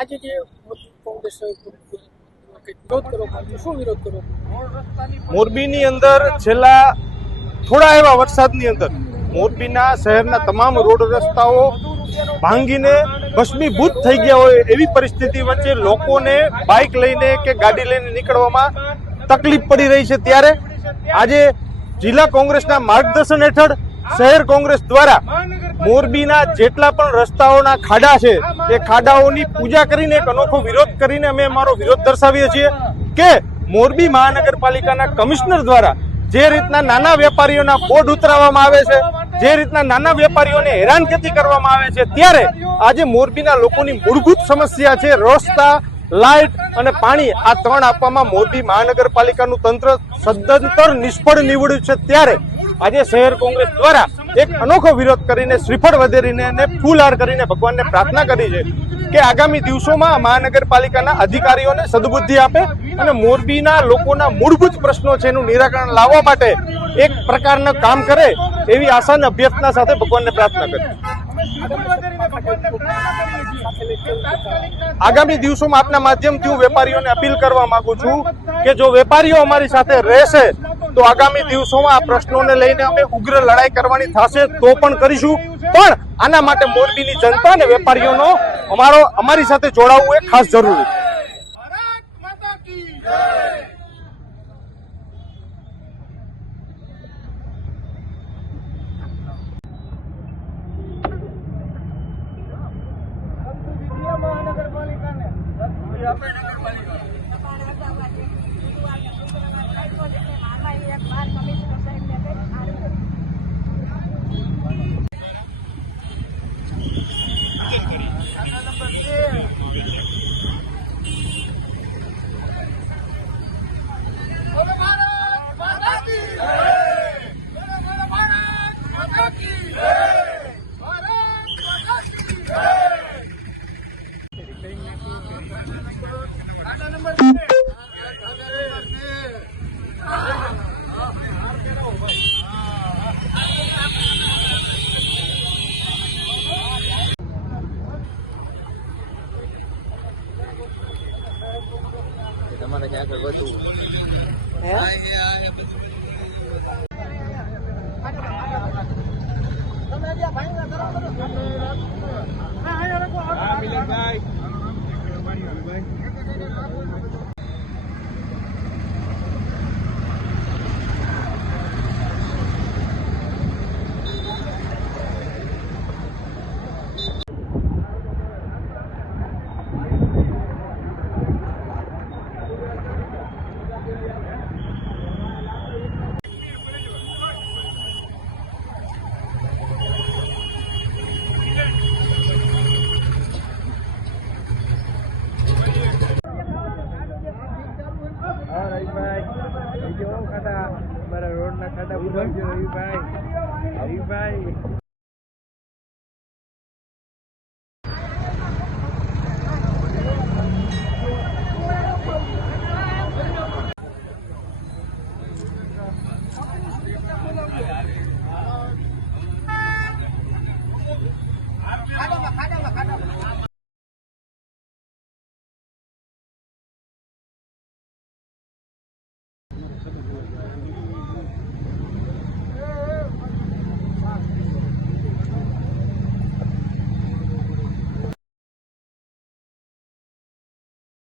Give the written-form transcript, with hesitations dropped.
આજે જે કોંગ્રેસ વિરોધ કરો શું વિરોધ કરો? મોરબીની અંદર છેલ્લા થોડા એવા વરસાદની અંદર મોરબીના શહેરના તમામ રોડ રસ્તાઓ ભાંગીને ભસ્મીભૂત થઈ ગયા હોય એવી પરિસ્થિતિ વચ્ચે લોકોને બાઇક લઈને કે ગાડી લઈને નીકળવામાં તકલીફ પડી રહી છે. ત્યારે આજે જિલ્લા કોંગ્રેસના માર્ગદર્શન હેઠળ શહેર કોંગ્રેસ દ્વારા મોરબીના જેટલા પણ રસ્તાઓના ખાડા છે એ ખાડાઓની પૂજા કરીને એક અનોખો વિરોધ કરીને અમે અમારો વિરોધ દર્શાવીએ છીએ કે મોરબી મહાનગરપાલિકાના કમિશનર દ્વારા જે રીતના નાના વેપારીઓના બોર્ડ ઉતરાવવામાં આવે છે, જે રીતના નાના વેપારીઓને હેરાનગતિ કરવામાં આવે છે, ત્યારે આજે મોરબીના લોકોની મૂળભૂત સમસ્યા છે રસ્તા, લાઇટ અને પાણી, આ ત્રણ આપવામાં મોરબી મહાનગરપાલિકાનું તંત્ર સદંતર નિષ્ફળ નીવડ્યું છે. ત્યારે આજે શહેર કોંગ્રેસ દ્વારા એક અનોખો વિરોધ કરીને શ્રીફળ વધેરીને અને ફૂલહાર કરીને ભગવાનને પ્રાર્થના કરી છે કે આગામી દિવસોમાં મહાનગરપાલિકાના અધિકારીઓને સદબુદ્ધિ આપે અને મોરબીના લોકોના મૂળભૂત પ્રશ્નો છે એનું નિરાકરણ લાવવા માટે એક પ્રકારનું કામ કરે એવી આશા અને અભ્યર્થના સાથે ભગવાનને પ્રાર્થના કરી. આગામી દિવસોમાં આપના માધ્યમથી હું વેપારીઓને અપીલ કરવા માંગુ છું કે જો વેપારીઓ અમારી સાથે રહેશે તો આગામી દિવસોમાં આ પ્રશ્નોને લઈને અમે ઉગ્ર લડાઈ કરવાની થશે તો પણ કરીશું. પણ આના માટે મોરબીની જનતા અને વેપારીઓનો અમારી સાથે જોડાવવું એ ખાસ જરૂરી છે. તમારે ક્યાં આગળ વધવું ખાડા, મારા રોડ ના ખાડા